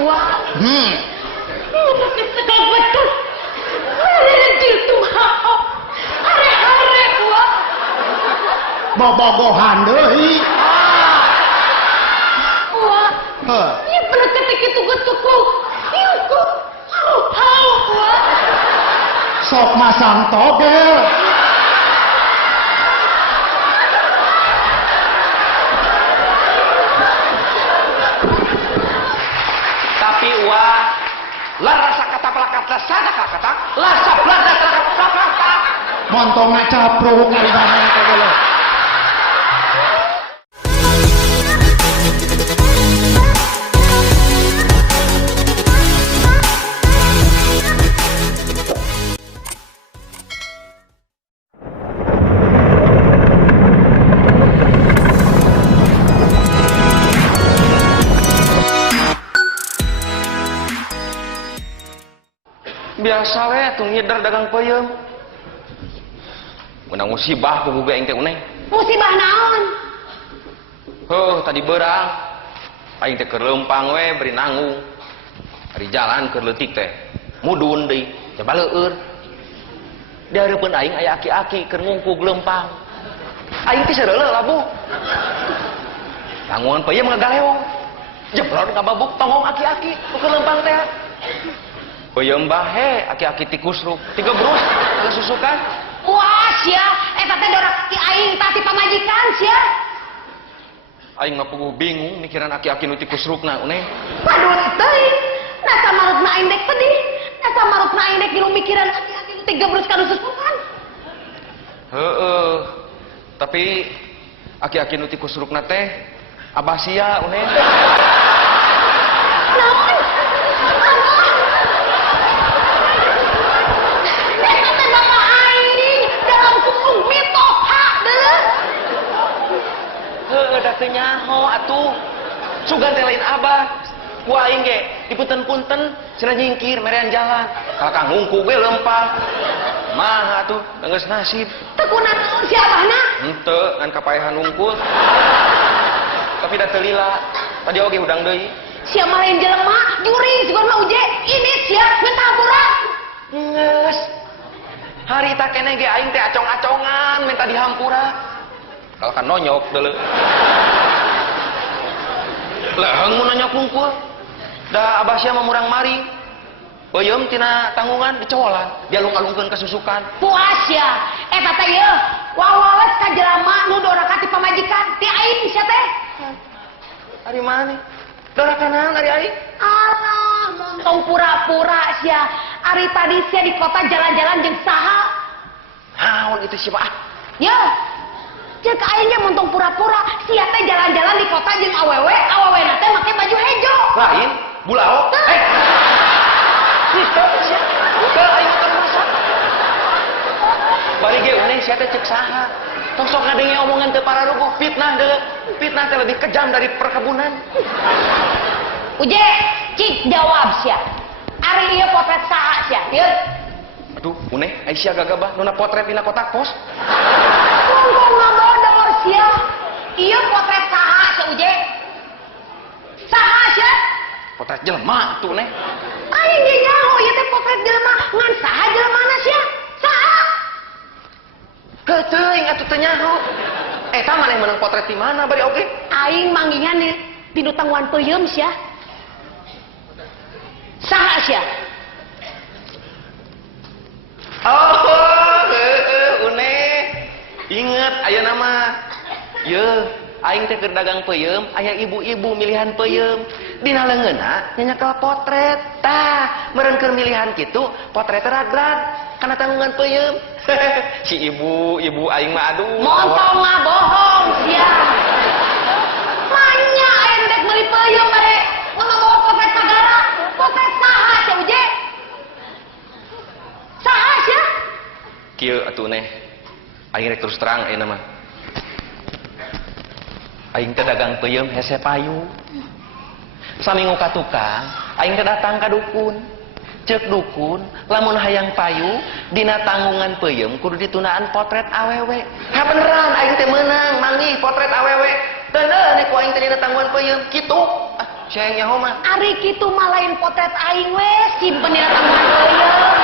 Wah. Sekal betul. Ada tuh mau. Are-are wah. Bobogohan deui. Wah. Ieu bener ketik itu getuku. Ieu ku. Hau wah. Sok masang togel. Tapi wah, lah rasa kata pelakat lah sada kata, lah sablada terhadap kata. Montongna capruk kali bahan togel. Biasa we tuh ngidar dagang peuyeum. Menang musibah ku boga aing teh uneng. Musibah naon? Heuh, tadi beurang aing teh keur leumpang we beri nanggung. Ari jalan keur leutik teh mudun deui, coba leueur. Di hareupeun aing aya aki-aki keur ngungkug leumpang. Aing teh sareuleuh labu. Tanggungan peuyeum ngagaleong. Jebrot ngababuk tongong aki-aki keur leumpang teh. Peuyeum bahe aki-aki tikusruk, tiga brus kalau susukan. Wah sia, eta teh dorak ti aing tah ti pamajikan sia. Aing mah puguh bingung mikiran aki-aki nu tikusrukna uneng. Waduh teuing, nasa marutna aing dek pedih, nasa marutna aing dek ngilu mikiran aki-aki nu tiga brus kana susukan. Heeh. Tapi aki-aki nu tikusrukna teh abah sia uneng. Naon? Da teu nyaho atuh. Sugan teh lain abah. Ku aing ge dipunten-punten cenah nyingkir merean jalan. Kakang ngungkug we lempang. Mah atuh geus nasib. Teu kunaon si abahna? Henteu ngan kapaehan ngungkul. Tapi da teu lila. Tadi oge udang deui. Sia mah lain jelema, juri siguan mah uje. Ini sia minta hampura. Geus. Harita keneh ge aing teh acong-acongan minta dihampura. Kalau kan nonyok dulu. Leheng mau nonyok ngungkul. Da abah sia mamurang mari. Peuyeum tina tanggungan dicolan, dialung-alungkeun kasusukan. Puas ya. Eta teh yeuh, wawales ka jelema nu doraka ti pamajikan, ti aing sia teh. Ari mana? Dorakanan ari aing? Alah, montong pura-pura sia. Ari tadi sia di kota jalan-jalan jeung saha? Naon itu sia mah? Yeuh. Cek aingnya montong pura-pura, sia teh jalan-jalan di kota jeung awewe teh make baju hejo. Lain, bulao. Sistem sia. Ke aing keur masak. Bari ge uneng sia teh cek saha. Tong sok ngadenge omongan teu pararuguh, fitnah deuleu. Fitnah teh lebih kejam dari perkebunan. Uje, cik jawab sia. Ari ieu potret saha sia? Yeuh. Aduh, uneng ai sia gagabah nuna potret dina kotak pos. Tunggu ngabodor sia. Ieu potret saha sia uje? Saha sia? Potret jelema tuh neh. Aing ge nyaho ieu teh potret jelema, ngan saha jelemana sia? Saha? Teuing atuh teu nyaho. Eta maneh meunang potret di mana bari oge? Aing manggihan di tilu tangguhan peuyeum sia. Saha sia? Oh, uneh. Ingat aya nama. Yeuh, aing teh keur dagang peuyeum, aya ibu-ibu milihan peuyeum. Dina leungeunna nyanyakel potret. Tah, meureun keur milihan kitu, potret teh ragrag kana tanggungan peuyeum. Si ibu aing mah aduh. Montong mah bohong sia. Manya aing dek meuli peuyeum bare ngabawa potret sagara. Potret saha sia uje? Saha sia? Kieu atuh neh. Aing rek terus terang ayeuna mah. Aing teh dagang peuyeum hese payu. Saminggu ka tukang, aing teh datang ka dukun. Ceuk dukun, lamun hayang payu dina tanggungan peuyeum kudu ditunaan potret awewe. Ha beneran aing teh meunang manggih potret awewe. Teu neueuh ku aing teh dina tanggungan peuyeum kitu. Sayang nyaho mah. Ari kitu mah lain potret aing we, simpen dina tanggungan peuyeum.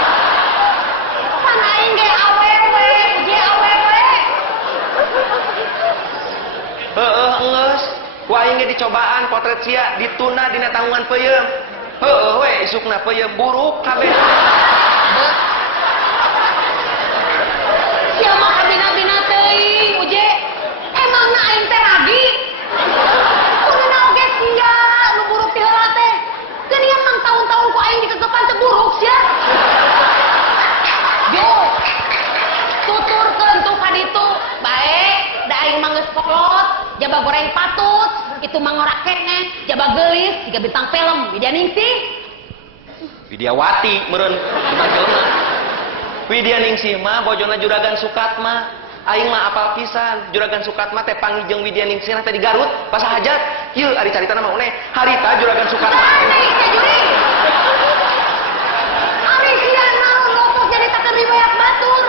Pan aing ge awewe, uji awewe. Geus. Ku aing ge dicobaan potret sia dituna dina tanggungan peuyeum. We isukna peuyeum buruk kabeh. Sia mah kabina-bina teuing, uji. Emangna aing teh ragi? Kunaon oge sia nu buruk ti heula teh. Geuningan mang tahun-tahun ku aing dikekepan teu buruk sia. Yo. Tuturkeun tuh ka ditu. Bae, da aing mah geus kolot, jaba goreng patut, itu mah ngora keneh, jaba geulis, jiga bintang film, Widya Ningsih. Widyawati meureun bintang filmna. Widya Ningsih mah bojona Juragan Sukatma. Aing mah apal pisan. Juragan Sukatma teh panggih jeung Widya Ningsih teh di Garut pas hajat. Ieu ari carita mah uneh. Harita Juragan Sukatma. Tadi, Teh Juri. Ari sia naon lopos jadi takeun riwayat batur.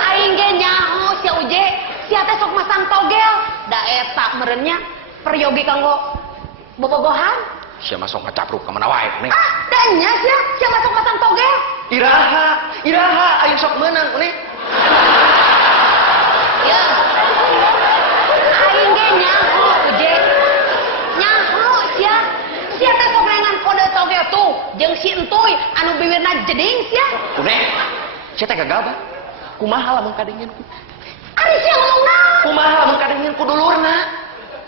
Aing ge nyaho sia uje, sia teh sok masang togel. Da eta meureunnya peryogi kanggo bobogohan. Sia masuk ngacapruk ka mana wae uneh. Da nya sia masuk masang togel. Iraha aing sok meunang uneh. Ya. Aing ge nyaho uje. Nyaho sia. Sia teh sok rengan kode togel tuh jeung si entuy anu bibirna jeding sia. Uneh. Sia teh gagabah. Kumaha lamun kadengin ku? Ari sia ngomong naon? Kumaha lamun kadengin ku dulurna?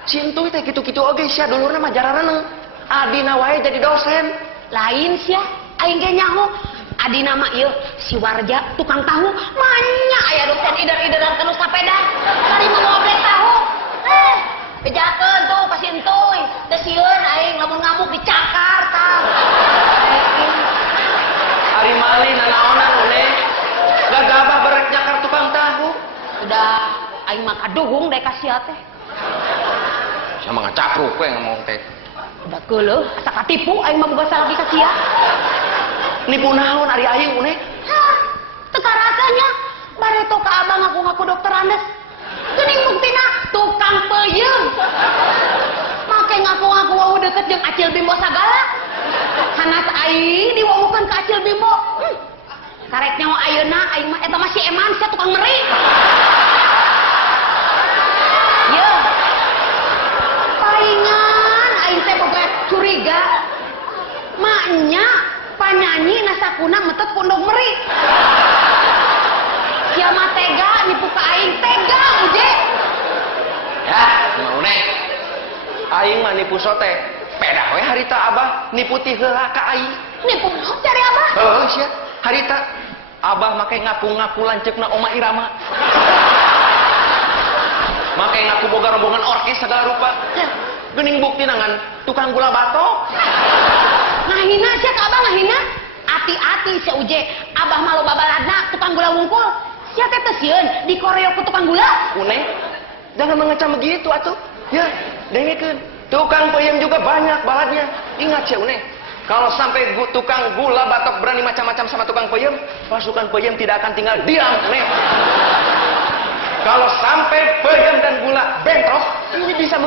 Si entuy teh kitu-kitu oge sia dulurna mah jarareneung. Adina wae jadi dosen. Lain sia, aing ge nyaho. Adina mah ieu si Warja tukang tahu, manya aya dosen ider-ideran kanu sapeda. Bari mengobrol tahu. Bejakeun tuh ka si entuy. Teu sieun aing lamun ngamuk dicakar tah. Ari malih nanaonan uneh. Gagabah berek nyakar tukang tahu. Udah aing mah kaduhung deh ka sia teh. Sama ngacapruk we ngomong teh. Udah keuleuh asa katipu aing mah boga salagi ka sia. Nipu naon ari aing uneh? Hah, teka rasanya bareto ka abang ngaku-ngaku dokter Andes. Geuning buktina tukang peuyeum. Make ngaku-ngaku wau deket jeung Acil Bimbo sagala. Hanas aing diwawukeun ka Acil Bimbo. Karek nyawa ayeuna aing mah eta mah si Eman sia tukang meri. Ye. Palingan aing teh boga curiga. Maknya panyanyi nasakuna metet pondok meri. Sia mah tega nipu ka aing tega uje. Ya, mau uneh. Aing mah nipu sote. Pedah we harita abah nipu ti heula ka aing. Nipu naon cari abah? Heuh sia, harita abah make ngaku-ngaku lanceukna Oma Irama. Make ngaku boga rombongan orkes segala rupa. Geuning buktina ngan tukang gula batok. Ngahina sia ka abah ngahina. Ati-ati sia uje, abah mah loba baladna tukang gula wungkul. Sia teh teu sieun dikoreok ku tukang gula. Uneh, jangan mengecam begitu atuh. Ya, dengekeun. Tukang peuyeum juga banyak baladnya. Ingat sia uneh. Kalau sampai tukang gula batok berani macam-macam sama tukang peuyeum, pasukan peuyeum tidak akan tinggal diam, uneh. Kalau sampai peuyeum dan gula bentrok, ini bisa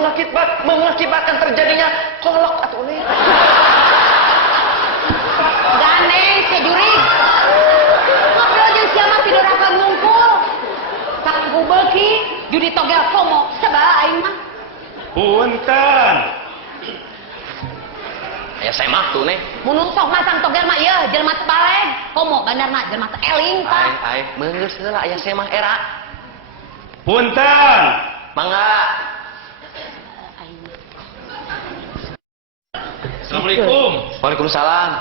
mengakibatkan terjadinya kolok atuh uneh. Gane sia jurig. Ngobrol jeung sia mah tidur akan ngungkul. Kanggo beuki judi togel komo sabaraha aing mah. Punten. Ya saya mah tuh nih. Mun sok masang togel mah ieu jelema teu baleg. Komo bandarna jelema teu eling tah. Ai meungeus heula aya saya mah era. Punten. Mangga. Assalamualaikum. Waalaikumsalam.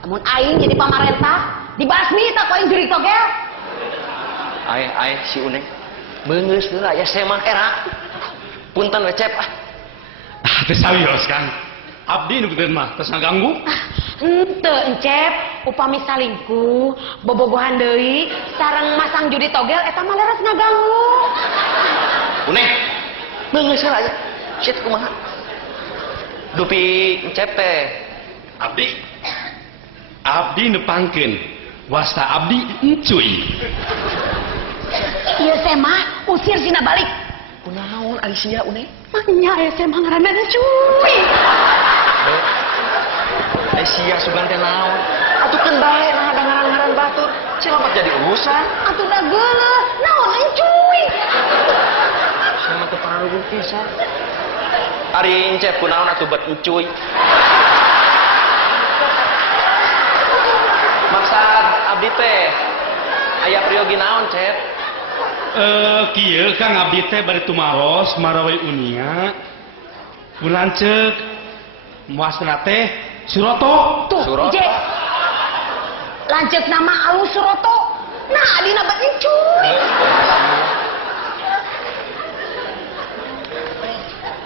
Mun aing jadi pamarentah, dibasmi tah ku aing jurig togel. Ai si Uneng. Meungeus heula aya saya mah era. Punten we Cep. Teu sawios Kang. Abdi nu bener mah tos ngaganggu. Henteu encep, upami salingkuh, bobogohan deui, sareng masang judi togel eta mah leres ngaganggu. Uneng. Meungeus heula aya. Shit kumaha? Dupi Cep teh. Abdi nepangkeun. Wasta abdi encuy. Ieu teh mah usir sina balik. Kunaon Alicia une? Nya ya saya mangaranna cuy. Alicia sugan teh naon? Atukeun bae nah ada ngaran-ngaran batur. Selamat jadi urusan. Atuh da geuleuh, naon cuy. Sama teu pararugu pisan. Ari Encep kunaon atuh bet encuy. Maksud abdi teh aya priogi naon, Cep? Kieu Kang abdi teh bari tumaros marawai unia. Bulan ceuk muasna teh Suroto. Tuh, Suroto. Ije. Lanceuk nama alus Suroto. Nah, dina bet cuy.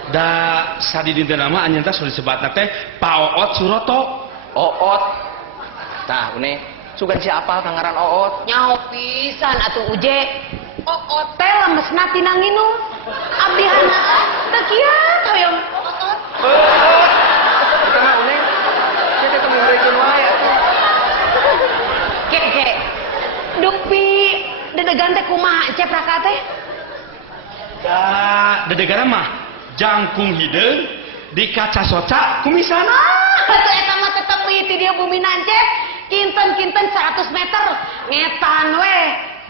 Da sadi dinten nama anjeun teh sudah disebatna teh Pak Oot Suroto. Oot. Nah, une sugan siapa kangaran Oot? Nyaho pisan atuh Uje. Oot teh lemesna tina nginum. Abdi hanaan teu kieu hoyong Oot. Kita mah une. Kita temu ngeurekeun wae atuh. Kek. Dupi dedegan teh kumaha Cep raka teh? Da dedegana mah jangkung hideung di kaca soca kumisan. Atuh eta mah tetep ti dia bumi nancep. Kinten-kinten 100 meter. Ngetan we.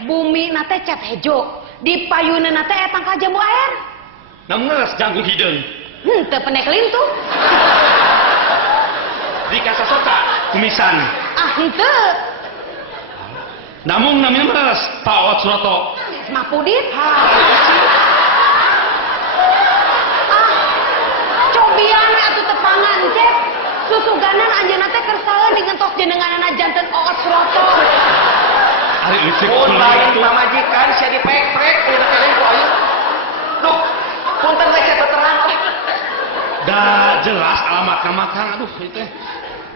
Bumi nate cat hejo. Di payuneuna teh eta ka jambu air. Namun ngeres jangkung hideung Teu penek lintuh. di kaca soca kumisan. Ah henteu. Namun namanya ngeres Pak Oot Suroto. Mah pudit. Cobian we atuh tepangan Cep. Susuganan anjeunna teh keur saeuh digentos jenenganana janten Oot Suroto. Ari licik Mun lain itu. pamajikan sia dipek-pek ieu teh ku ayu. Duh, punten we sia terang. Da jelas alamat nama Kang. Aduh itu.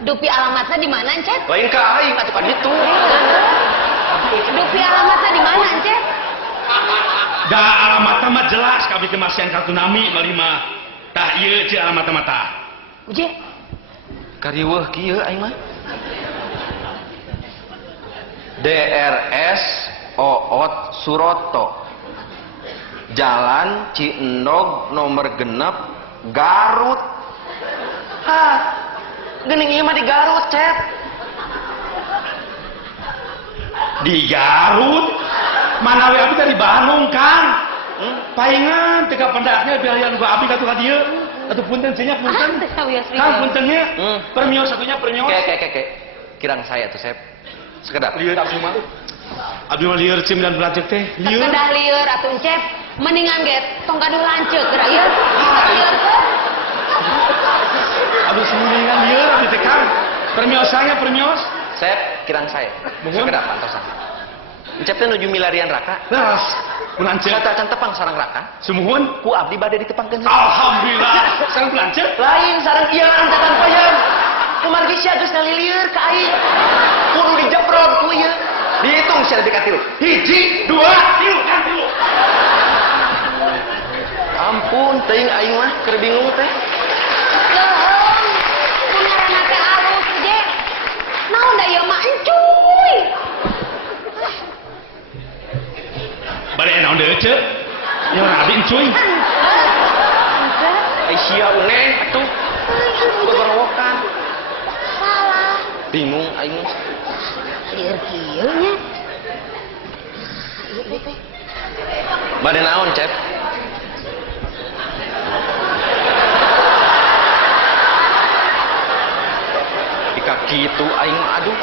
Dupi alamatnya di mana, Cep? Lain ka aing atuh ka ditu. Dupi alamatnya di mana, Cep? Da alamat mah jelas kabeh teh masih kartu nami bali mah. Tah ieu ci alamat mah. Uje, Kariweuh kieu aing mah. DRS Oot Suroto. Jalan Ciendog nomor genep Garut. Hah. Geuning ieu mah di Garut, Cep. Di Garut. Mana we abdi teh di Bandung, Kang. Paingan teu pendaknya biayan gua abdi katu ka dieu. Atuh punten cenah punten. teu sawios Kang puntennya. Hmm. Permios satunya permios. Ke. Kirang saya tuh, Cep. Sekedap. Lieur abdi mah. Abdi mah lieur cim dan belacek teh. Lieur. Sekedah lieur atuh, Cep. Mendingan ge tong gaduh lanceuk geura ieu. Lieur teh. Abdi semuningan lieur abdi teh Kang. Permiosanya permios. Cep, kirang saya. Mohon. Sekedap pantosan. Cep teh nuju milarian raka. Leres. Mun anceu. Kata acan tepang sarang raka. Sumuhun. Ku abdi bade ditepangkeun. Alhamdulillah. Sareng belancek. Lain sarang ieu ancatan peuyeum. Kumargi sia geus ngalilieur ka aing. Kudu dijebrod ku ieu. Dihitung sia deui ka 3. 1, 2, 3 kan 3. Ampun, teuing aing mah keur bingung teh. Leuheung. Mun ngaranna teh alus, Uje. Naon da ieu mah encuy. Bade naon deui ceuk? Ya urang abdi encuy. Ai sia uneng atuh. Gogorowokan. Salah. Bingung aing mah. Lieur kieu nya. Ieu teh. Bade naon, Cep? Di kaki itu aing mah aduh.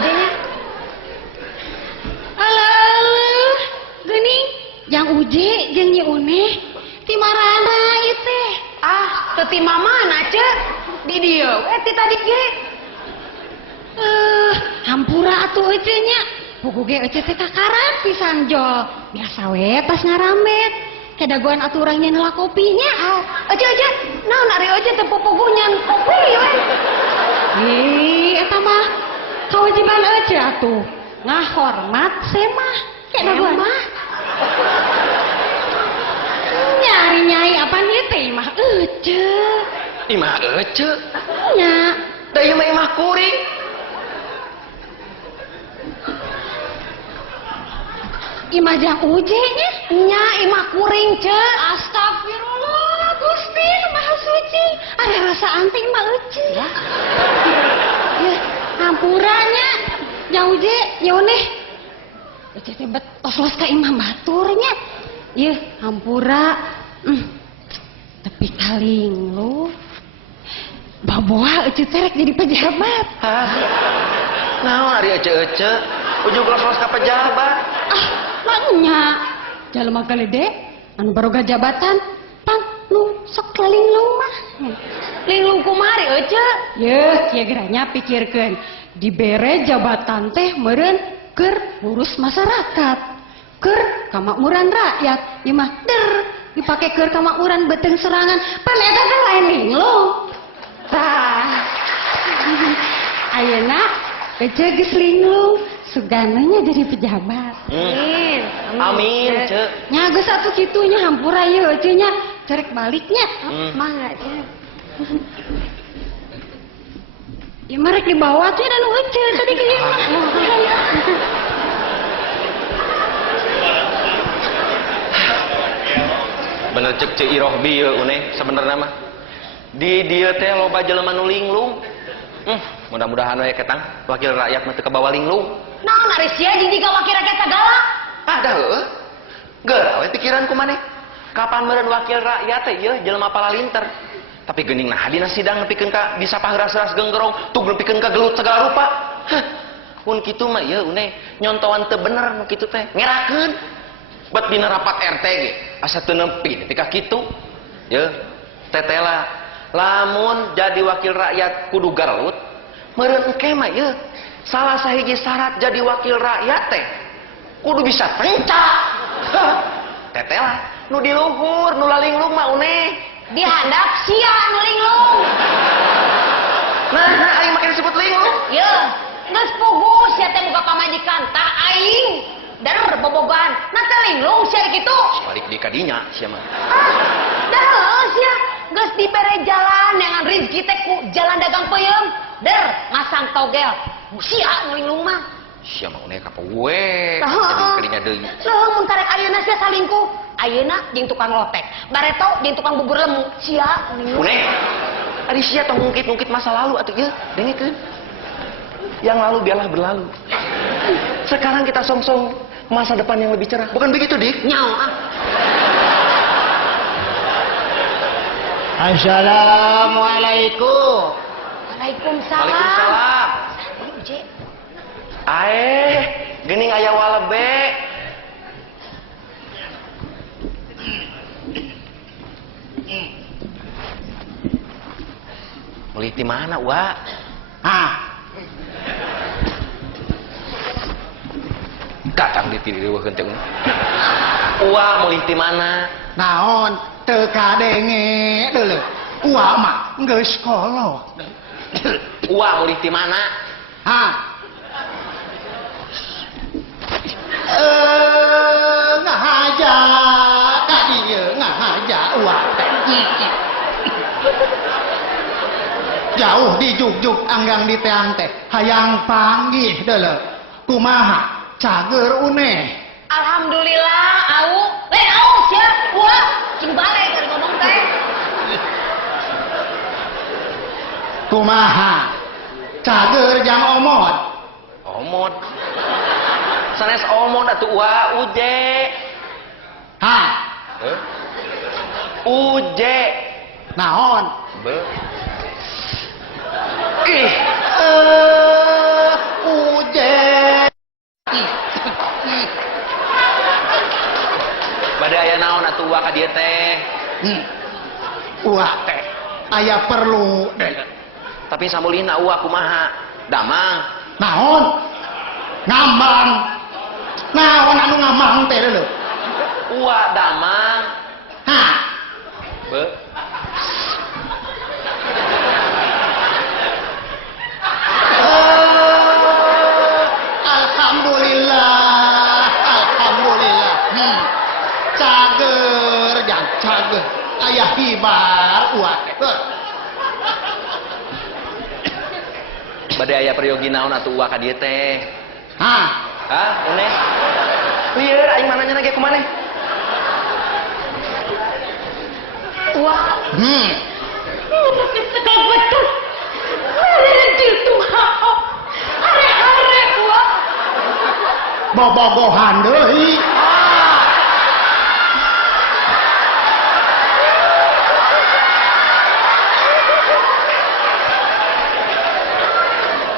Uje nya. Alah, geuning yang Uje jeung Nyi Une ti marana ieu teh. Ah, teu ti mamana ceuk. Di dieu we ti tadi ge. Hampura atuh Ece nya. Buku ge Ece teh kakaran pisan jol. Biasa we pas ngaramet. Kedagoan aturan nyen lah kopinya. Ece, naon ari Ece teh pupugu nyen kopi we. Ih, eta mah kewajiban Ece atuh. Ngahormat semah. Kedagoan mah. Nyari nyai apa nih teh mah Ece. Imah ece. Nya. Da ieu mah imah kuring. Imah jang uje nya. Nya imah kuring ce. Astagfirullah Gusti Maha Suci. Ada rasa anti imah ece. Ya. Ya, hampuranya. Jang uje nyoneh. Ece teh betos ka imah baturnya. Ieu hampura. Tapi kaling lu. Baboa ece terek jadi pejabat. Hah? Naon ari ece-ece? Ujug los-los ka pejabat. Maknya jalma galede anu baroga jabatan pan lu sok linglung mah. Linglung kumari ece. Yeuh, kieu geranya pikirkeun. Dibere jabatan teh meureun keur ngurus masyarakat. Keur kamakmuran rakyat. Ieu mah dipake keur kamakmuran beuteung serangan. Pan eta teh lain linglung. Tah. Ayeuna ece geus linglung. Sugananya jadi pejabat. Amin, Ce. Nya geus atuh kitunya hampura ieu ece nya cerek baliknya. Mangga nya. Ya marek dibawa teh dan ece tadi ke ieu mah. Bener cek Ce Irohbi ieu une sebenarnya mah. Di dieu teh loba jelema nu linglung. Mudah-mudahan we ketang wakil rakyat mah teu kabawa linglung. Naon ari sia jadi ka wakil rakyat segala? Ada heuh. Geura we pikiran ku maneh. Kapan meureun wakil rakyat teh ieu jelema palalinter. Tapi geuning nah dina sidang nepikeun ka bisa paheras-heras genggerong, tug nepikeun ka gelut segala rupa. Mun kitu mah ieu une nyontohan teu bener nu kitu teh. Ngerakeun. Bet dina rapat RT ge asa teu nempi nepi ka kitu. Yeuh, tetela lamun jadi wakil rakyat kudu garlut, meureun engke mah ieu salah sahiji syarat jadi wakil rakyat teh kudu bisa penca. Tetela nu di luhur nu lalinglung mah une Di handap sia nu linglung. nah aing makin disebut linglung. Yeuh, geus puguh sia teh muka pamajikan tah aing bobogan. Nah teh linglung sia kitu. Balik di kadinya sia mah. Dah heuh sia geus dibere jalan dengan rezeki teh ku jalan dagang peuyeum. Masang togel. Sia nu linglung mah. Sia mah une kapoe. Tah Jadi kadinya deui. Leuh mun karek ayeuna sia salingkuh. Ayeuna jeung tukang lotek, bareto jeung tukang bubur lemu. Sia nu linglung. Une. Ari sia tong ngungkit-ngungkit masa lalu atuh ieu, dengekeun. Yang lalu biarlah berlalu. Sekarang kita songsong masa depan yang lebih cerah. Bukan begitu, Dik? Nyao Assalamualaikum. Waalaikumsalam. Waalaikumsalam. Uje. Geuning aya walebe. Meuli di mana, Wa? Datang di tidieuweun teh. Wa meuli di mana? Naon teu kadenge deuleu. Uwa mah geus kolot. Wa meuli di mana? Ngahaja ka dieu ngahaja uwa teh. Jauh di juk-juk anggang di teang teh hayang panggih deuleu. Kumaha cager une? Alhamdulillah au. Au sia gua cing balik dari ngomong teh. Kumaha cager jang omot? Omot. Sanes omot atuh Wa uje. Uje. Naon? Be. Uje. Bade aya naon atuh Wa ka dieu teh? Uwa teh aya perlu deuleu. Tapi samulina Wa kumaha? Damang. Naon? Ngambang. Naon anu ngambang teh deuleu? Wa damang. Be. Alhamdulillah. Cager jang cager. Aya hibar uwa teh. Bade aya peryogi naon atuh Wa ka dieu teh? Hah? Une? lieur aing mananya lagi kumaneh. Wah, Hmm. sedang betul. Merentil tuh hao. Hare-hare, wah. Bobogohan deui.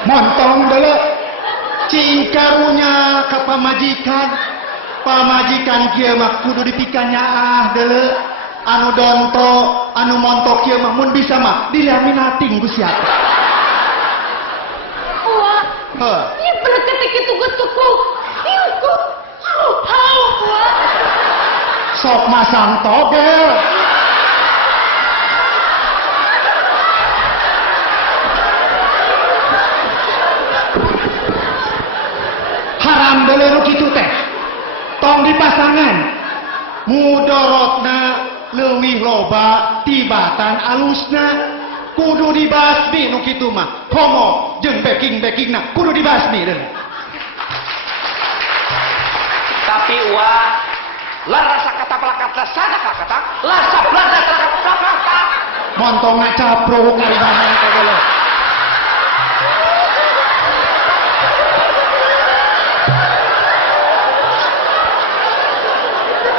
Montong deuleu cing karunya ka pamajikan kieu mah kudu dipikanya deuleu anu donto anu montok kieu mah mun bisa mah dilaminating ku sia teh. Wah, Heuh. ini bener ketik itu getuku. Iuku, hau, wah. Sok masang togel. Haram deuleu nu kitu teh. Tong dipasangan. Mudorotna leuwih loba tibatan alusna. Kudu dibasmi nu kitu mah. Homo jeung backing-backingna kudu dibasmi deuleu. Tapi lan rasa kata pelakat sana kata lasa belanda kata Montongna capruk ari mana teh deuleu.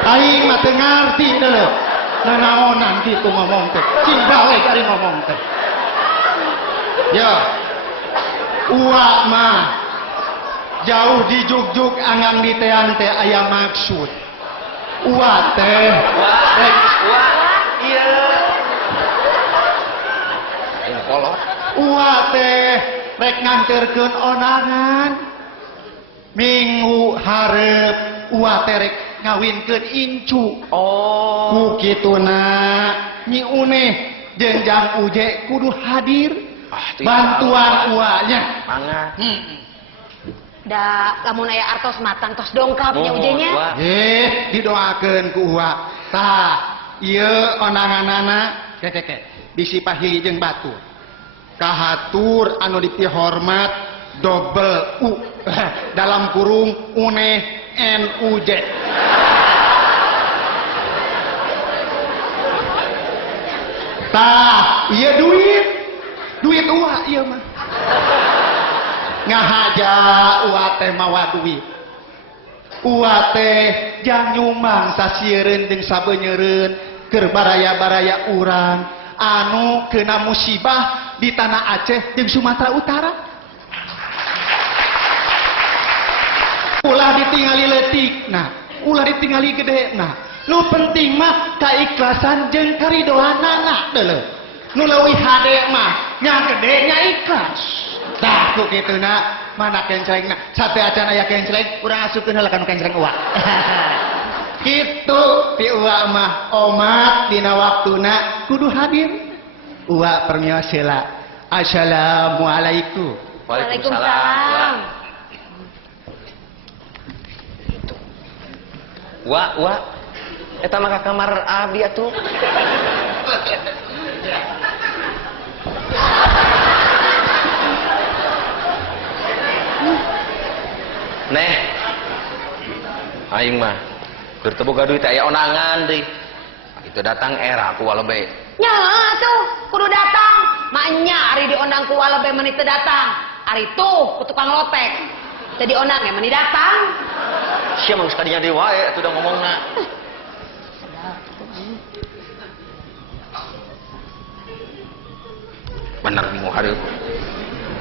Aing mah teu ngarti deuleu. Nanaonan kitu ngomong teh. Cing balik ari ngomong teh. Ya. Uak mah jauh di juk-juk angang di teang teh aya maksud. Uak teh rek iya yang kolot uak teh rek nganterkeun onangan. Minggu hareup uak teh rek ngawinkeun incu. oh Ku kituna Nyi Uneh jeung Jang Uje kudu hadir itu bantuan uaknya. mangga Da, lamun aya artos matang tos dongkapnya ujenya. Didoakeun ku uak. Tah, ieu onanganana keke bisi pahili jeung batu. Kahatur anu dipihormat double U dalam kurung Uneh NUJ. Tah, ieu duit uak ieu mah. Ngahaja uak teh mawa duit. Uak teh jang nyumbang sasiereun jeung sabeunyereun keur baraya-baraya urang anu keuna musibah di tanah Aceh jeung Sumatera Utara. Ulah ditingali leutikna, ulah ditingali gedena. Nu penting mah kaikhlasan jeung karidoanana deuleu. Nu leuwih hade mah nya gede nya ikhlas. Tah ku kituna mana kencelengna sate acan aya kenceleng urang asupkeun heula kana kenceleng uak. Kitu ti uak mah omat dina waktuna kudu hadir. Uak permios heula. Assalamualaikum. Waalaikumsalam. Wak eta mah ka kamar abi atuh Neh aing mah keur teu boga duit aya onangan deui itu datang era ku walebe Nya tuh kudu datang. Maknya ari diondang ku walebe meuni teu datang. Ari tuh ku tukang lotek. Teu diondang ya meuni datang. sia mah geus kadinya deui wae atuh da ngomongna bener bingung hareup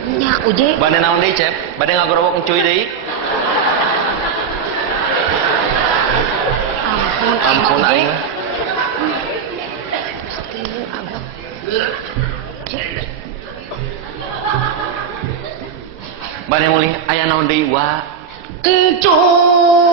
Nya uje. bade naon deui cep bade ngagorobok encuy deui ampun Uje. aing bade mulih aya naon deui wa Encuy